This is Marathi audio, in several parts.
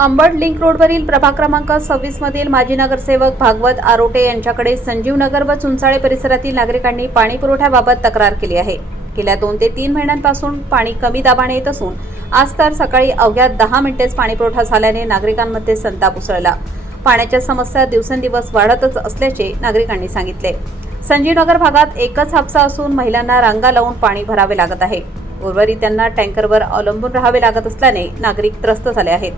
अंबड लिंक रोडवरील प्रभाग क्रमांक सव्वीस मधील माजी नगरसेवक भागवत आरोटे यांच्याकडे संजीव नगर व चुंचाळे परिसरातील नागरिकांनी पाणी पुरवठ्याबाबत तक्रार केली आहे. गेल्या दोन ते तीन महिन्यांपासून पाणी कमी दाबाने येत असून आज तर सकाळी अवघ्या दहा मिनिटेच पाणी पुरवठा झाल्याने नागरिकांमध्ये संताप उसळला. पाण्याच्या समस्या दिवसेंदिवस वाढतच असल्याचे नागरिकांनी सांगितले. संजीवनगर भागात एकच हापसा असून महिलांना रांगा लावून पाणी भरावे लागत आहे. उर्वरित त्यांना टँकरवर अवलंबून राहावे लागत असल्याने नागरिक त्रस्त झाले आहेत.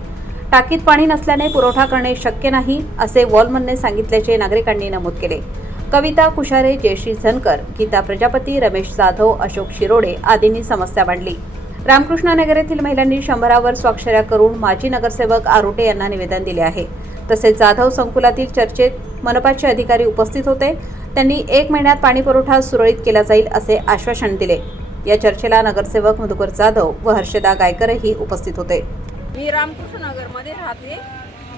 टाकीत पाणी नसल्याने पुरवठा करणे शक्य नाही असे वॉलमनने सांगितल्याचे नागरिकांनी नमूद केले. कविता कुशारे जयश्री झनकर गीता प्रजापती रमेश जाधव अशोक शिरोडे आदींनी समस्या मांडली. रामकृष्ण नगर येथील महिलांनी शंभरावर स्वाक्षऱ्या करून माजी नगरसेवक आरोटे यांना निवेदन दिले आहे. तसेच जाधव संकुलातील चर्चेत मनपाचे अधिकारी उपस्थित होते. त्यांनी एक महिन्यात पाणी पुरवठा सुरळीत केला जाईल असे आश्वासन दिले. या चर्चेला नगरसेवक मधुकर जाधव व हर्षदा गायकरही उपस्थित होते. मी रामकृष्ण नगरमध्ये राहते.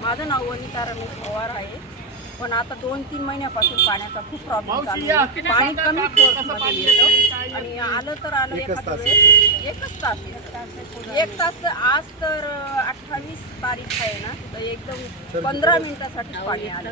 माझं नाव वनिता रमेश पवार आहे. पण आता दोन तीन महिन्यापासून पाण्याचा खूप प्रॉब्लेम चालू आहे. पाणी कमी येतं? आणि आलं तर आलं एखाद्या वेळेस. एकच तास. एक तास तर आज तर अठ्ठावीस तारीख आहे ना? तर एकदम पंधरा मिनिटासाठी पाणी आलं.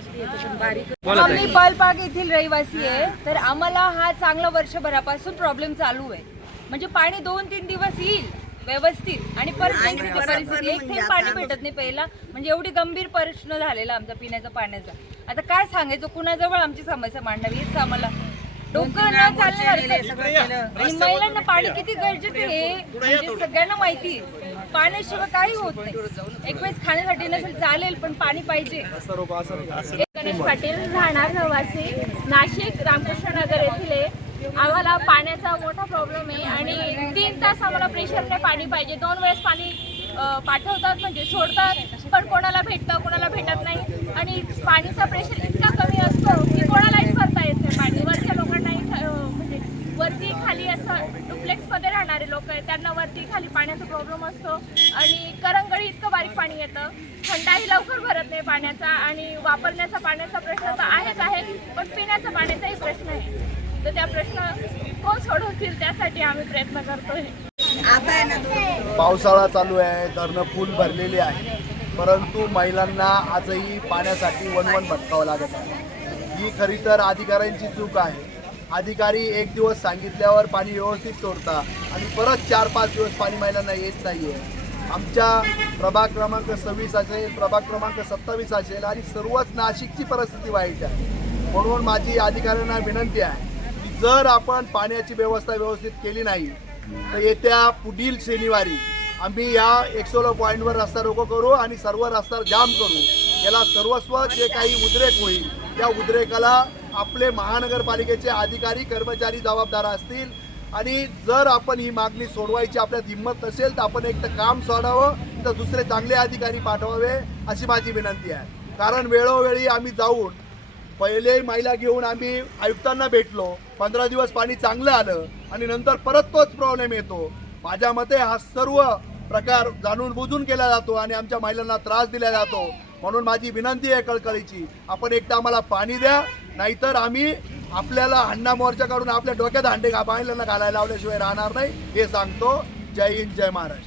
बारीक. आम्ही बालबाग येथील रहिवासी आहे. तर आम्हाला हा चांगला वर्षभरापासून प्रॉब्लेम चालू आहे. म्हणजे पाणी दोन तीन दिवस येईल. व्यवस्थित. आणि परत नैसर्गिक परिस्थिती एक थेंब पाणी भेटत नाही पहिला म्हणजे एवढी गंभीर प्रश्न झालेला आमचा पिण्याचा पाण्याचा. आता काय सांगायचं? कुणाजवळ आमची समस्या मांडावी? हेच आम्हाला. डोकं न आणि महिलांना पाणी किती गरजेचं आहे? म्हणजे सगळ्यांना माहिती आहे. पाण्याशिवाय काही होत नाही. एक वेळेस खाण्यासाठी नसेल चालेल पण पाणी पाहिजे. गणेश पाटील राहणार रहिवासी. नाशिक रामकृष्ण नगर येथील आहे आम्हाला पाण्याचा मोठा प्रॉब्लेम आहे. आणि तीन तास आम्हाला प्रेशरने पाणी पाहिजे. दोन वेळेस पाणी पाठवतात म्हणजे सोडतात पण कोणाला भेटतं कोणाला भेटत नाही. आणि पाणीचा प्रेशर इतका कमी असतो की कोणालाही भरता येत नाही पाणी. वरच्या लोकांनाही म्हणजे वरती खाली असं डुप्लेक्समध्ये राहणारे लोक आहेत. त्यांना वरती खाली पाण्याचा प्रॉब्लेम असतो. आणि करंगळी इतकं बारीक पाणी येतं. थंडाही लवकर भरत नाही पाण्याचा. आणि वापरण्याचा पाण्याचा प्रश्न तर आहेच आहे पण पिण्याचा पाण्याचाही प्रश्न आहे. तर त्या प्रश्न कोण सोडवतील त्यासाठी आम्ही प्रयत्न करतोय. पावसाळा चालू आहे धरणं फुल भरलेली आहे. परंतु महिलांना आजही पाण्यासाठी वनवन भटकावं लागत आहे. ही खरी तर अधिकाऱ्यांची चूक आहे. अधिकारी एक दिवस सांगितल्यावर पाणी व्यवस्थित सोडता आणि परत चार पाच दिवस पाणी महिलांना येत नाही आहे आमच्या प्रभाग क्रमांक सव्वीस असेल प्रभाग क्रमांक सत्तावीस असेल आणि सर्वच नाशिकची परिस्थिती वाईट आहे. म्हणून माझी अधिकाऱ्यांना विनंती आहे जर आपण पाण्याची व्यवस्था व्यवस्थित केली नाही तर येत्या पुढील शनिवारी आम्ही या एक्सोलो पॉईंटवर रस्ता रोको करू आणि सर्व रस्ता जाम करू. याला सर्वस्व जे काही उद्रेक होईल त्या उद्रेकाला आपले महानगरपालिकेचे अधिकारी कर्मचारी जबाबदार असतील. आणि जर आपण ही मागणी सोडवायची आपल्यात हिंमत नसेल तर आपण एक तर काम सोडावं तर दुसरे चांगले अधिकारी पाठवावे अशी माझी विनंती आहे. कारण वेळोवेळी आम्ही जाऊन पहिले महिला घेऊन आम्ही आयुक्तांना भेटलो. पंधरा दिवस पाणी चांगलं आलं आणि नंतर परत तोच प्रॉब्लेम येतो. माझ्या मते हा सर्व प्रकार जाणून बुजून केला जातो आणि आमच्या महिलांना त्रास दिला जातो. म्हणून माझी विनंती आहे कळकळीची आपण एकदा आम्हाला पाणी द्या नाहीतर आम्ही आपल्याला हंडा मोर्चा काढून आपल्या डोक्यात हांडे महिलांना घालायला लावल्याशिवाय राहणार नाही हे सांगतो. जय हिंद जय महाराष्ट्र.